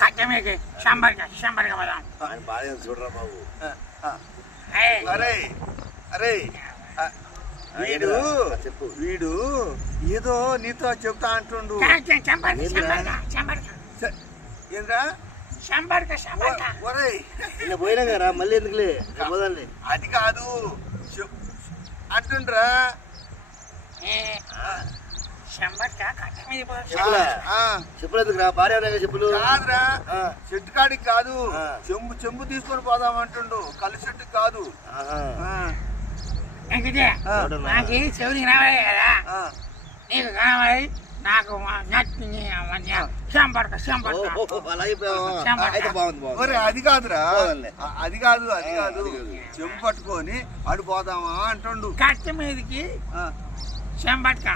కట్టమేకి శంబర్గా పదాం. ఆయన బాగా చూడరా బాబు. అరే అరే వీడు చెప్పు. వీడు ఏదో నీతో చెప్తా అంటుండు. ఏంద్రా ఒరేయ్ నిన్న పోయినా కదా మళ్ళీ ఎందుకులే పోదాంలే. అది కాదు అంటుండ్రా. చెప్పులు ఎందుకురా? భార్య ఉన్నాయి చెప్పులు. కాదురా చెట్టు కాడికి కాదు, చెంబు తీసుకొని పోదాం అంటుండు. కళ్ళు చెట్టుకి కాదు. నాకు చెవునికి రావాలి కదా, నీకు కావాలి. నాకు అది కాదురా, అది కాదు చెంబు పట్టుకొని అడు పోదామా అంటుండు. కట్ట మీదకి చెంబట్క